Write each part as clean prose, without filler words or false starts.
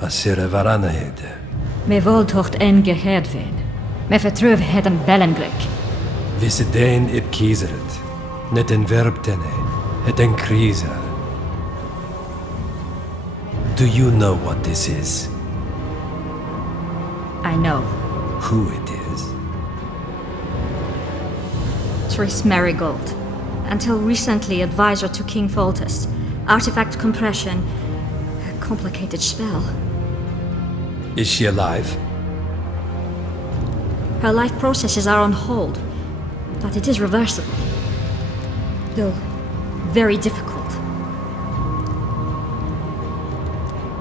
Asira varanheid. Me voltocht en gehedvin. Me vertruv het een bellenglek. Visse dein ip kiezeret. Net en verb tenne. Het en krisa. Do you know what this is? I know. Who it is? Tris Marigold. Until recently advisor to King Foltest. Artifact compression. A complicated spell. Is she alive? Her life processes are on hold. But it is reversible. Though very difficult.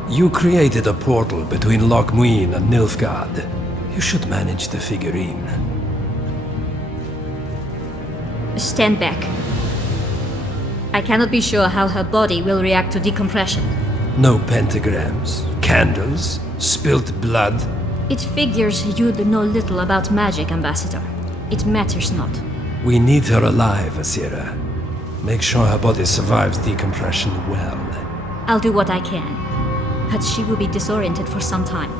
You created a portal between Loch Muin and Nilfgaard. You should manage the figurine. Stand back. I cannot be sure how her body will react to decompression. No pentagrams, candles, spilt blood. It figures you'd know little about magic, Ambassador. It matters not. We need her alive, Asira. Make sure her body survives decompression well. I'll do what I can. But she will be disoriented for some time.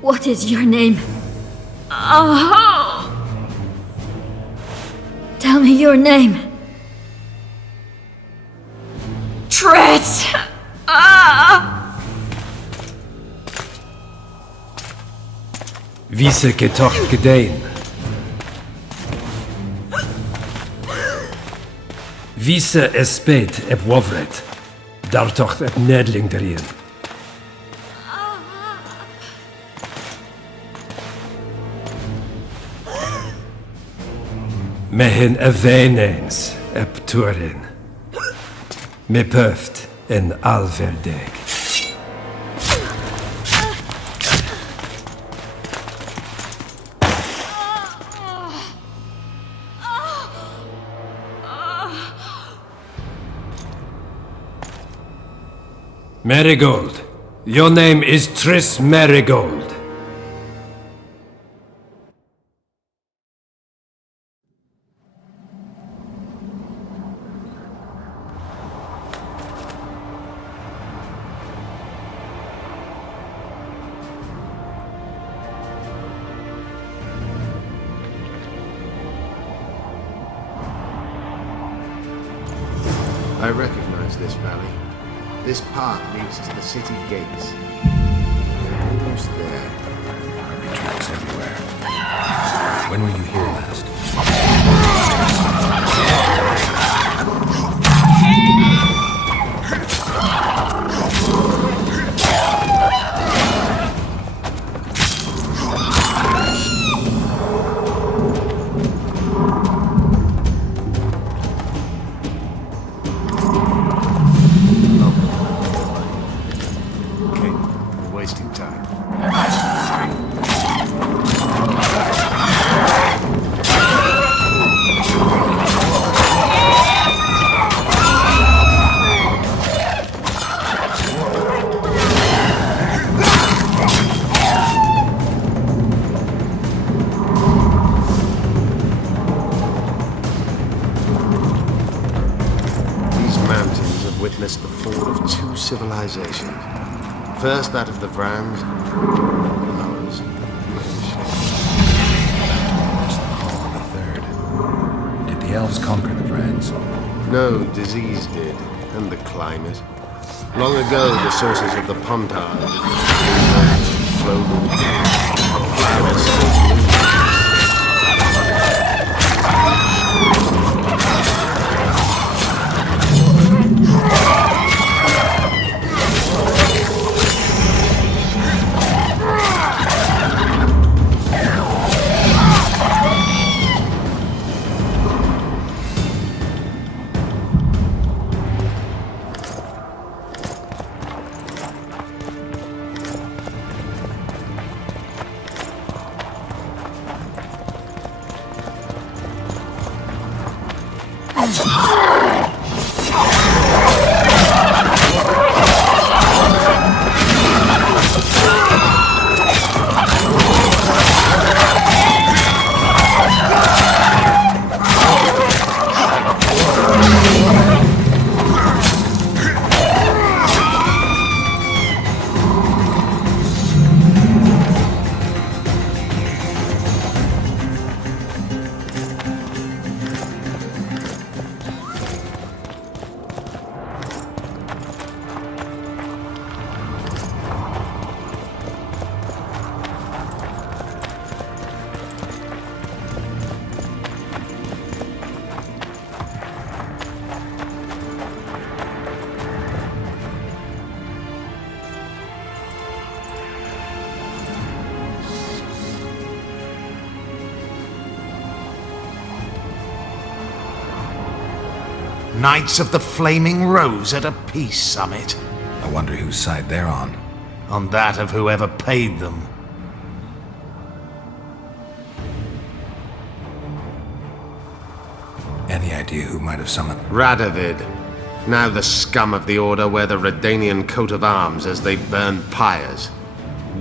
What is your name? Oh! Tell me your name. Tris! Visse getocht gedein. Visse espet ep wovret. Dartocht ep nedling derien. Mehen eveneens ep turin. Me pöft en alverdeg. Marigold. Your name is Tris Marigold. I recognize this valley. This path leads to the city gates. We're almost there. Army tracks everywhere. When were you here last? Wasting time. These mountains have witnessed the fall of two civilizations. First that of the Vrans, ours. The third. Did the elves conquer the Vrans? No, disease did, and the climate. Long ago, the sources of the Pontar flowed Knights of the Flaming Rose at a peace summit. I wonder whose side they're on. On that of whoever paid them. Any idea who might have summoned? Radovid. Now the scum of the Order wear the Redanian coat of arms as they burn pyres.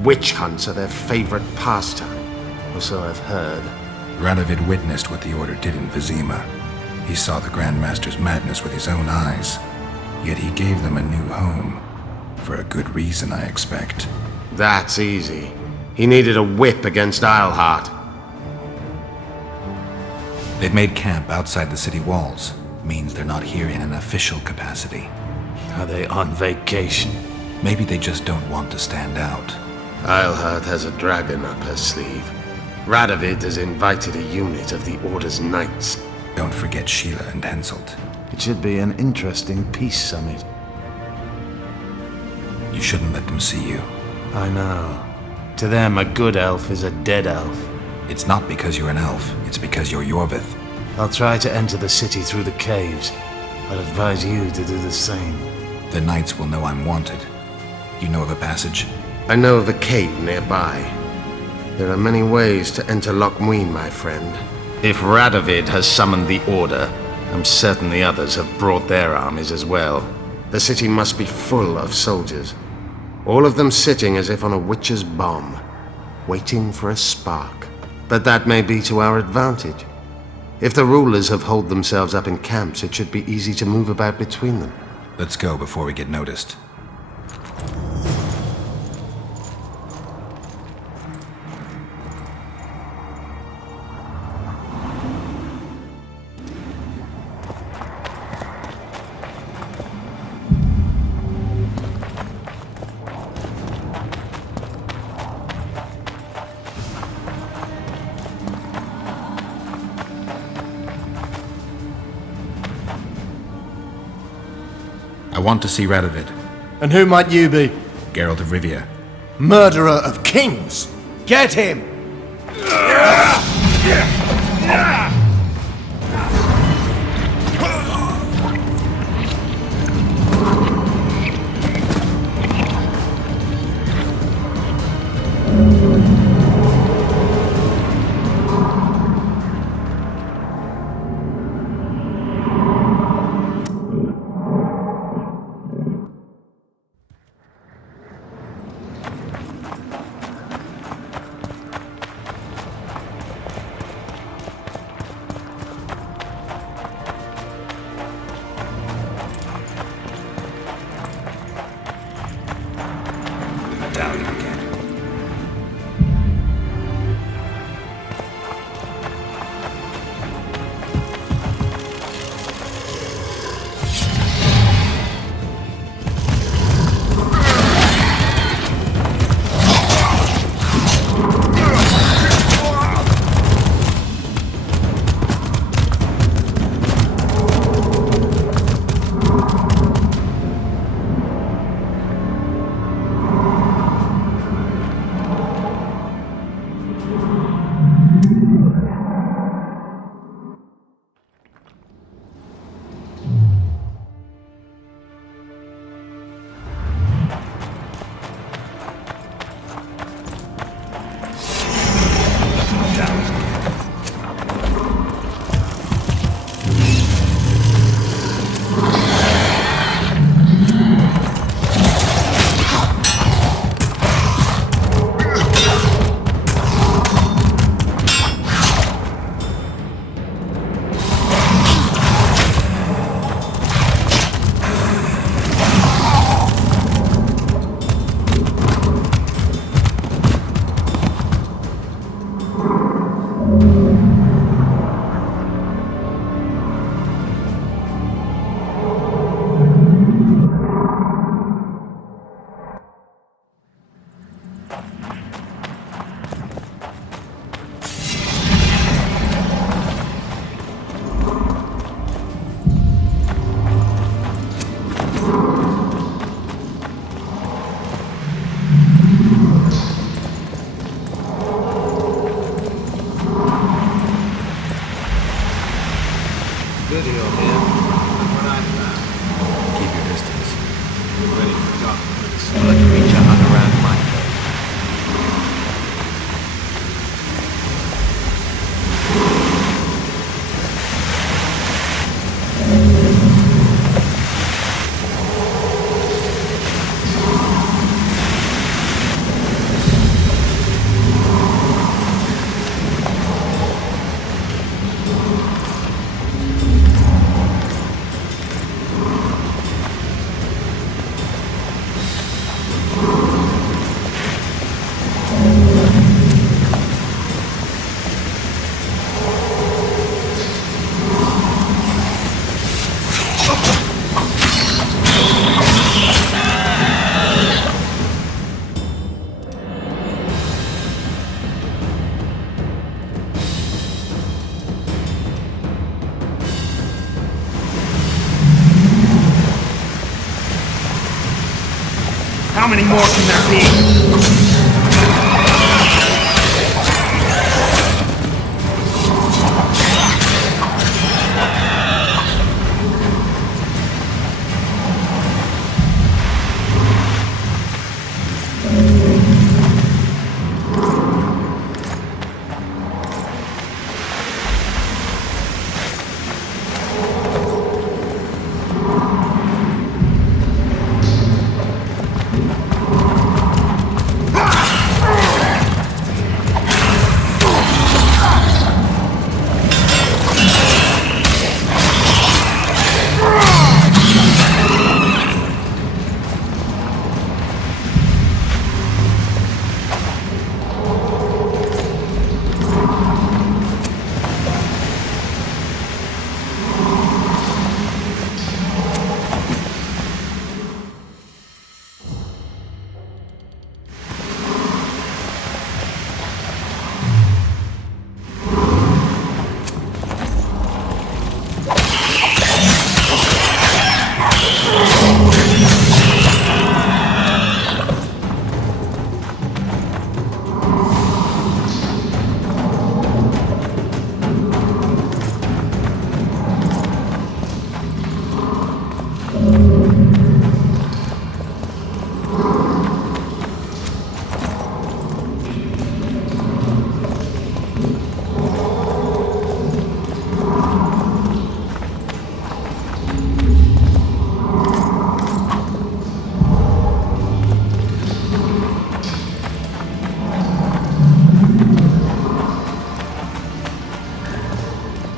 Witch hunts are their favorite pastime, or so I've heard. Radovid witnessed what the Order did in Vizima. He saw the Grand Master's madness with his own eyes. Yet he gave them a new home. For a good reason, I expect. That's easy. He needed a whip against Isleheart. They've made camp outside the city walls. Means they're not here in an official capacity. Are they on vacation? Maybe they just don't want to stand out. Isleheart has a dragon up her sleeve. Radovid has invited a unit of the Order's knights. Don't forget Sheila and Henselt. It should be an interesting peace summit. You shouldn't let them see you. I know. To them, a good elf is a dead elf. It's not because you're an elf, it's because you're iorveth. I'll try to enter the city through the caves. I'd advise you to do the same. The knights will know I'm wanted. You know of a passage? I know of a cave nearby. There are many ways to enter Loch Muin, my friend. If Radovid has summoned the Order, I'm certain the others have brought their armies as well. The city must be full of soldiers. All of them sitting as if on a witch's bomb, waiting for a spark. But that may be to our advantage. If the rulers have holed themselves up in camps, it should be easy to move about between them. Let's go before we get noticed. I want to see Radovid. And who might you be? Geralt of Rivia. Murderer of kings! Get him! many more can there be?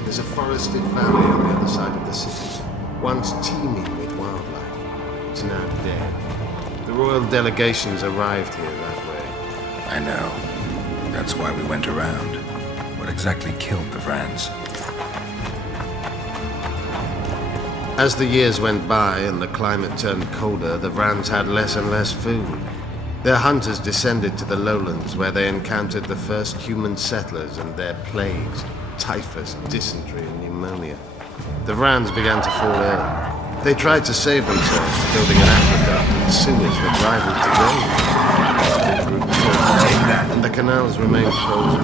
There's a forested valley on the other side of the city, once teeming with wildlife. It's now dead. The royal delegations arrived here that way. I know. That's why we went around. What exactly killed the Vrans? As the years went by and the climate turned colder, the Vrans had less and less food. Their hunters descended to the lowlands where they encountered the first human settlers and their plagues, typhus, dysentery, and pneumonia. The Vrans began to fall ill. They tried to save themselves, building an aqueduct and sewers that rivaled today. They grew cold, and the canals remained frozen.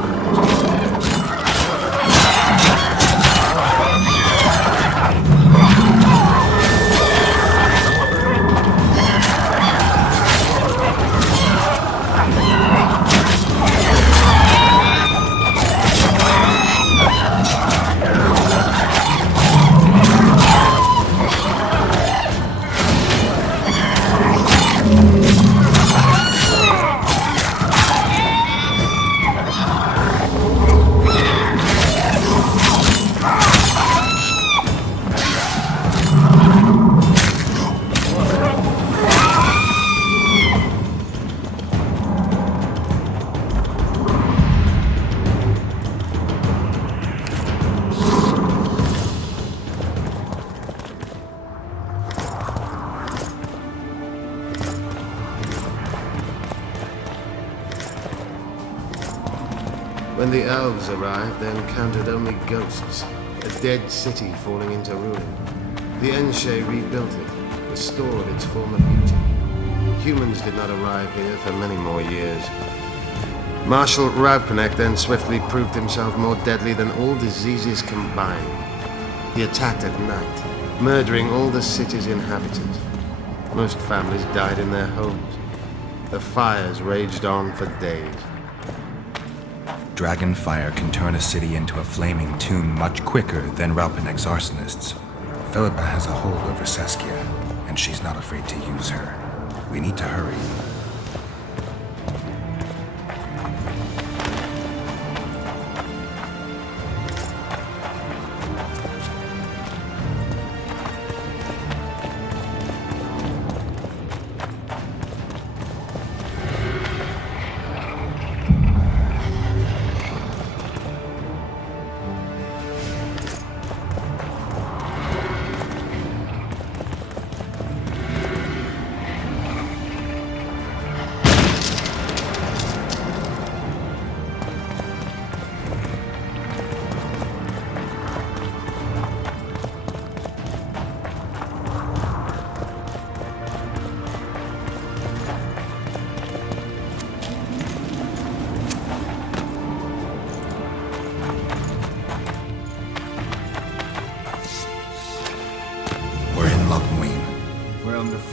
When the elves arrived, they encountered only ghosts, a dead city falling into ruin. The Enshe rebuilt it, restored its former beauty. Humans did not arrive here for many more years. Marshal Raupenek then swiftly proved himself more deadly than all diseases combined. He attacked at night, murdering all the city's inhabitants. Most families died in their homes. The fires raged on for days. Dragon fire can turn a city into a flaming tomb much quicker than Raupenek's arsonists. Philippa has a hold over Saskia, and she's not afraid to use her. We need to hurry.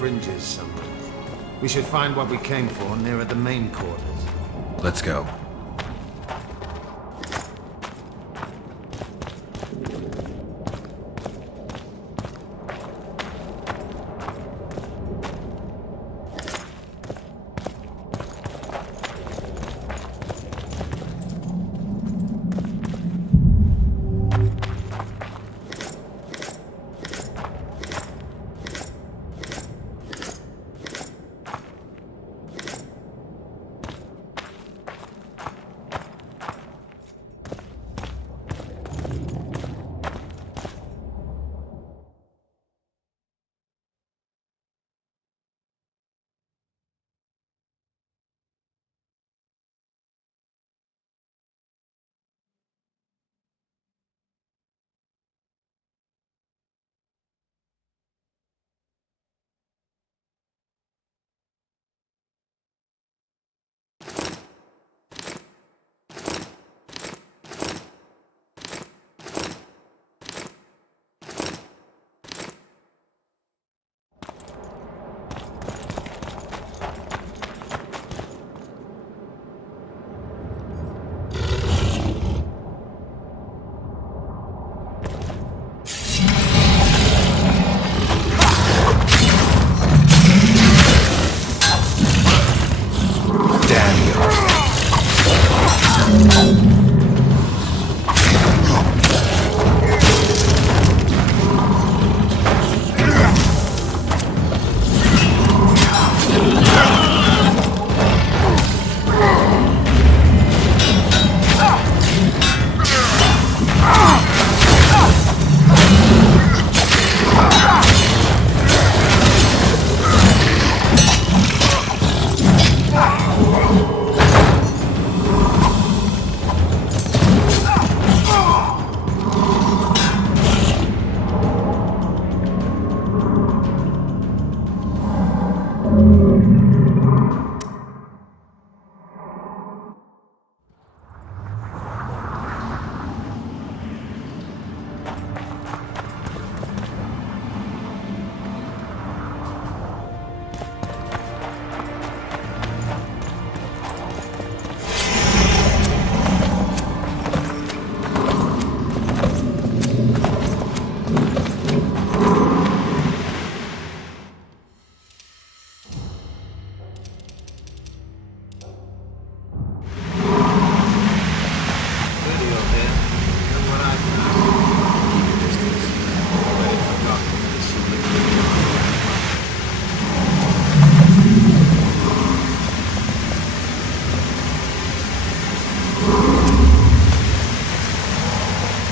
fringes somewhere. We should find what we came for nearer the main quarters. Let's go.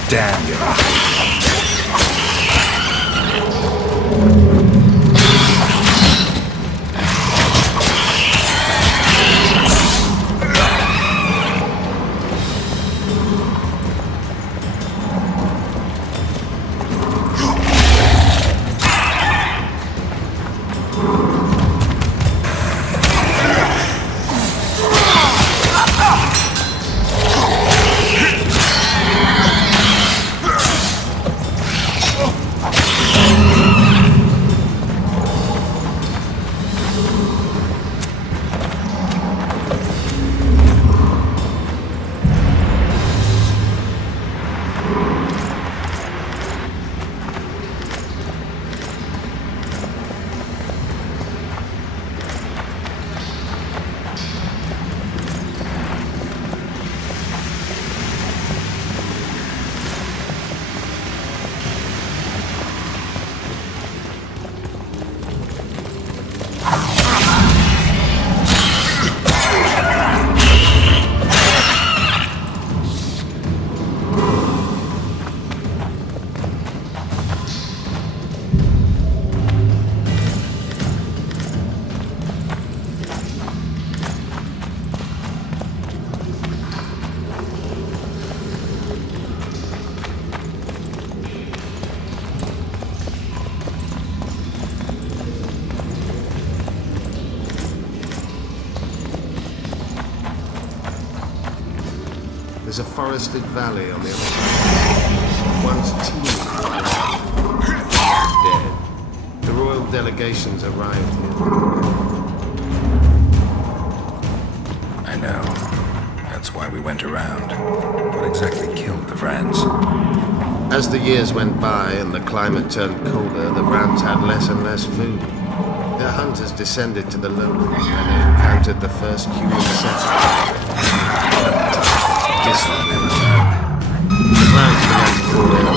Damn you. There's a forested valley on the other side. Once teeming by life. Dead. The royal delegations arrived here. I know. That's why we went around. What exactly killed the Vrans? As the years went by and the climate turned colder, the Vrans had less and less food. Their hunters descended to the lowlands where they encountered the first human settlers. This will never work. The Vrans began to fall ill.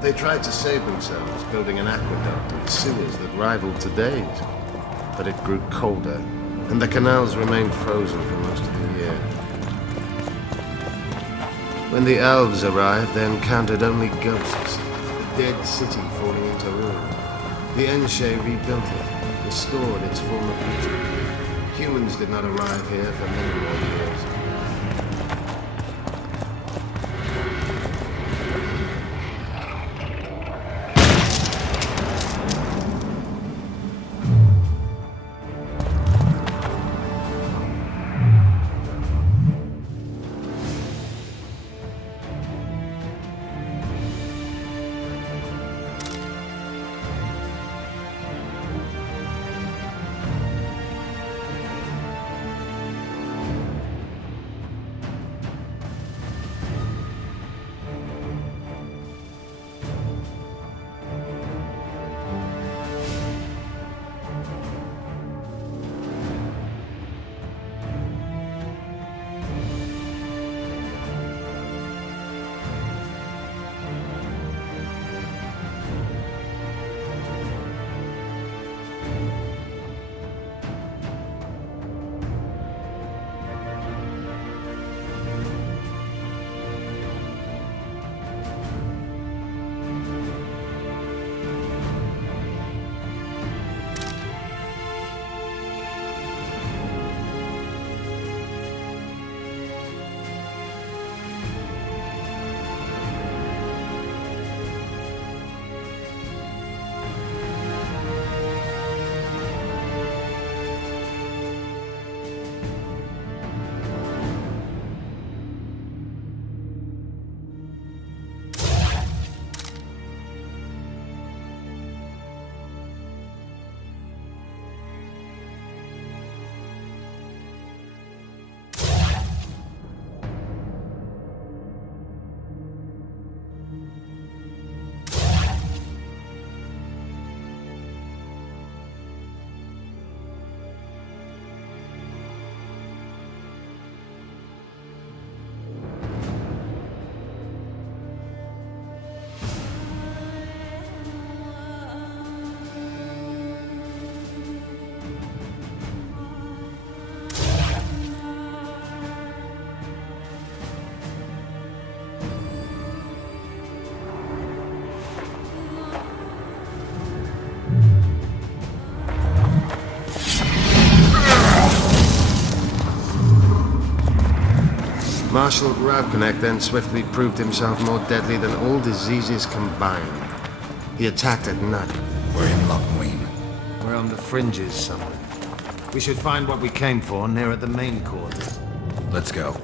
They tried to save themselves, building an aqueduct and sewers that rivaled today's. But it grew colder, and the canals remained frozen for most of the year. When the elves arrived, they encountered only ghosts, a dead city falling into ruin. The Enshe rebuilt it, restored its former beauty. Humans did not arrive here for many more years. Marshal Rauconnect then swiftly proved himself more deadly than all diseases combined. He attacked at night. We're in Lochmuin. We're on the fringes somewhere. We should find what we came for near at the main quarter. Let's go.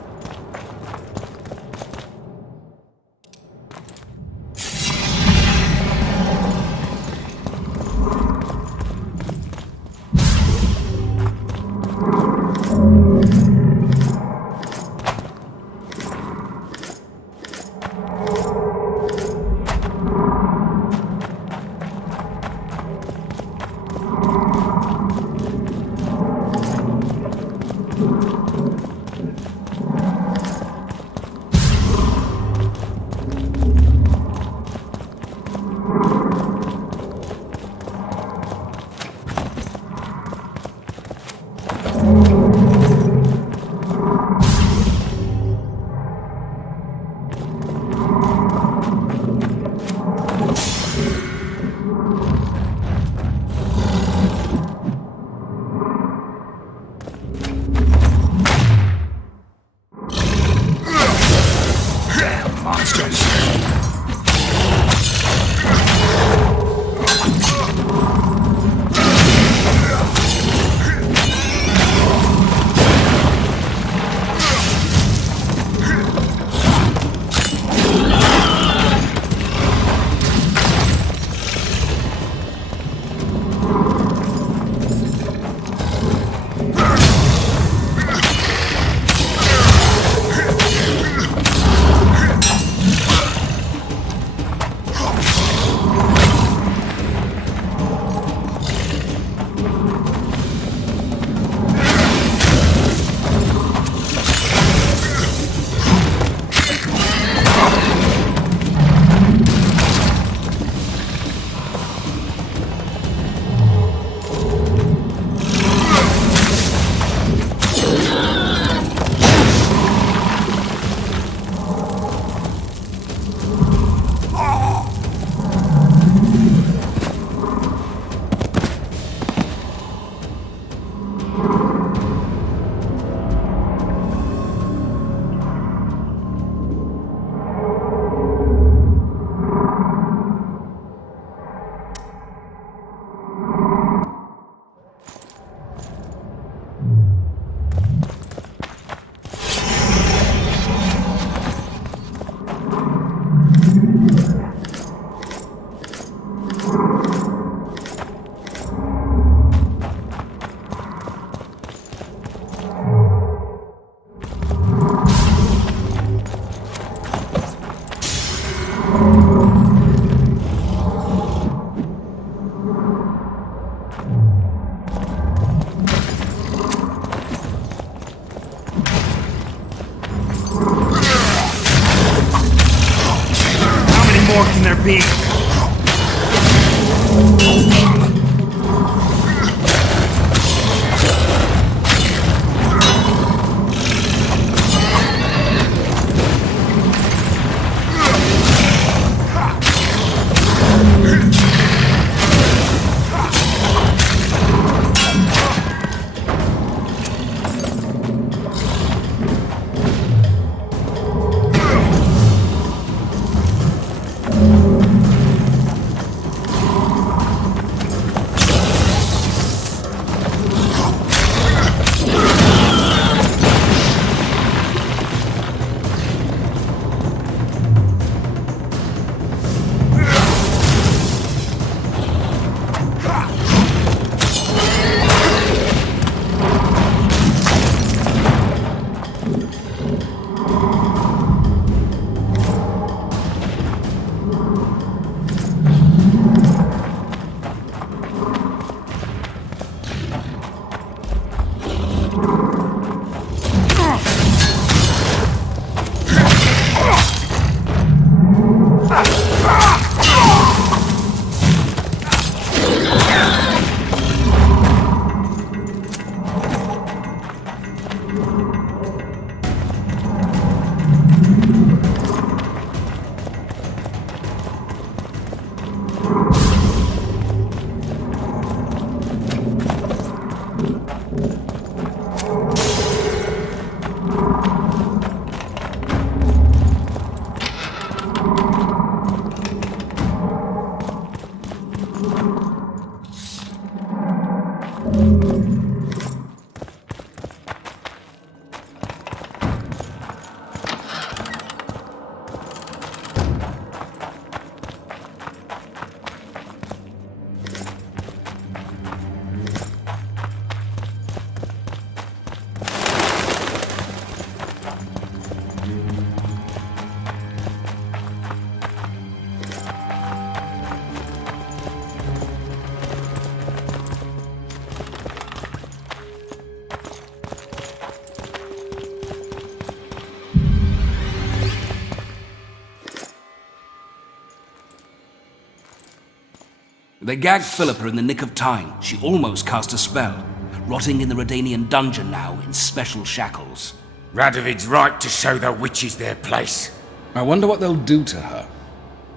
They gagged Philippa in the nick of time. She almost cast a spell. Rotting in the Redanian dungeon now, in special shackles. Radovid's right to show the witches their place. I wonder what they'll do to her.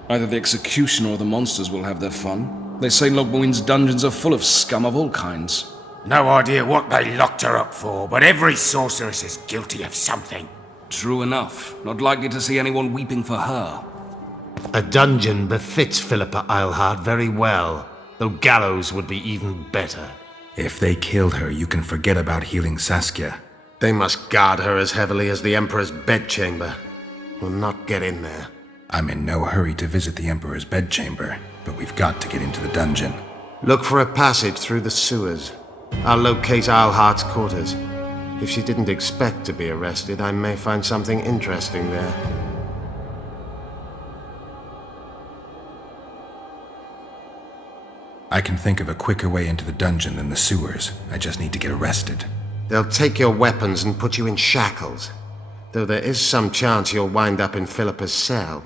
Either the executioner or the monsters will have their fun. They say Logmuin's dungeons are full of scum of all kinds. No idea what they locked her up for, but every sorceress is guilty of something. True enough. Not likely to see anyone weeping for her. A dungeon befits Philippa Eilhart very well, though gallows would be even better. If they killed her, you can forget about healing Saskia. They must guard her as heavily as the Emperor's bedchamber. We'll not get in there. I'm in no hurry to visit the Emperor's bedchamber, but we've got to get into the dungeon. Look for a passage through the sewers. I'll locate Eilhart's quarters. If she didn't expect to be arrested, I may find something interesting there. I can think of a quicker way into the dungeon than the sewers. I just need to get arrested. They'll take your weapons and put you in shackles. Though there is some chance you'll wind up in Philippa's cell.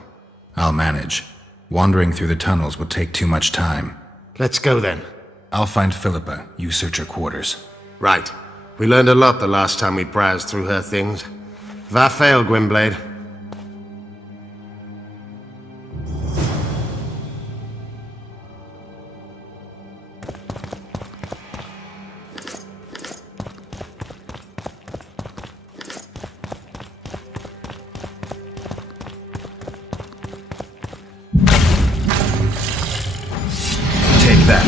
I'll manage. Wandering through the tunnels would take too much time. Let's go then. I'll find Philippa. You search her quarters. Right. We learned a lot the last time we browsed through her things. Va fail, Gwynblade. Take that.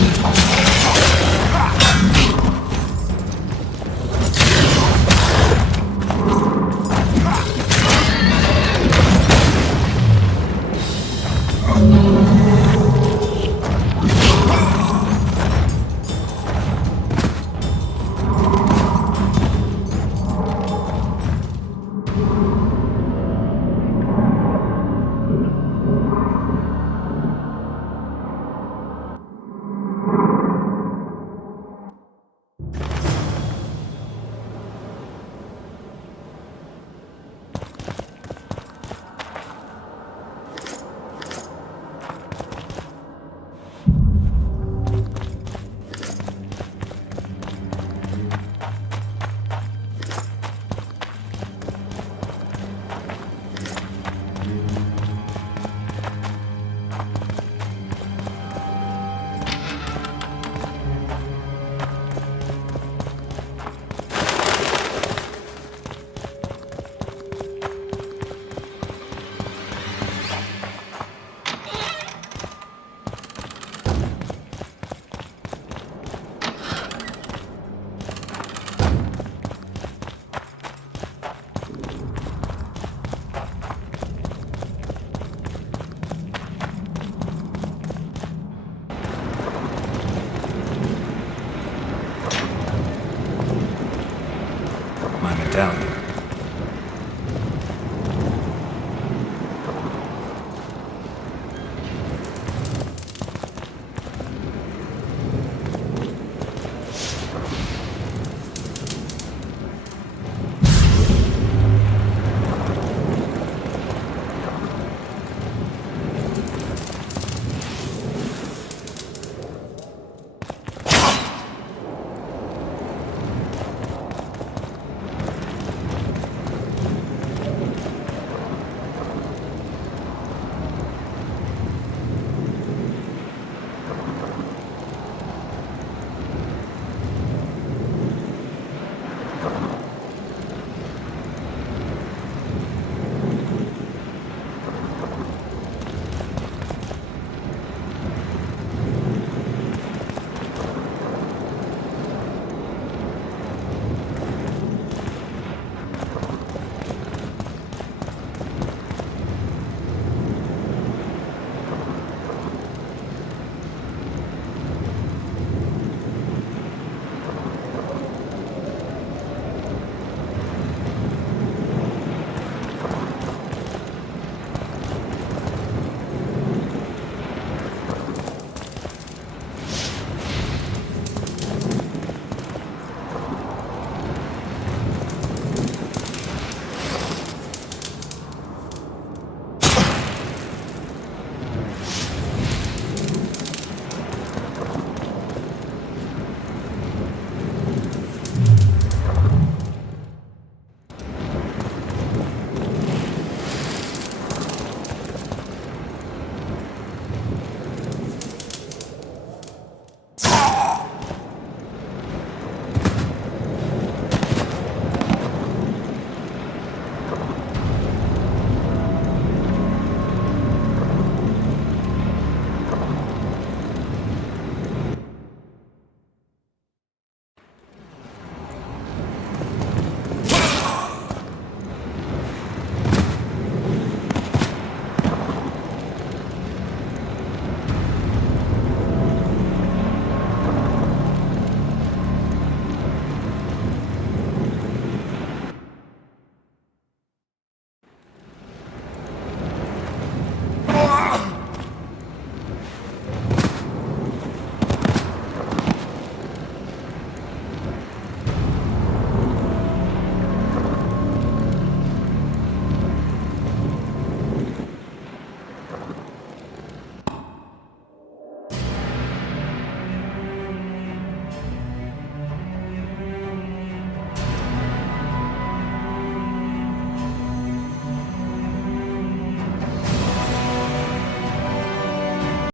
value.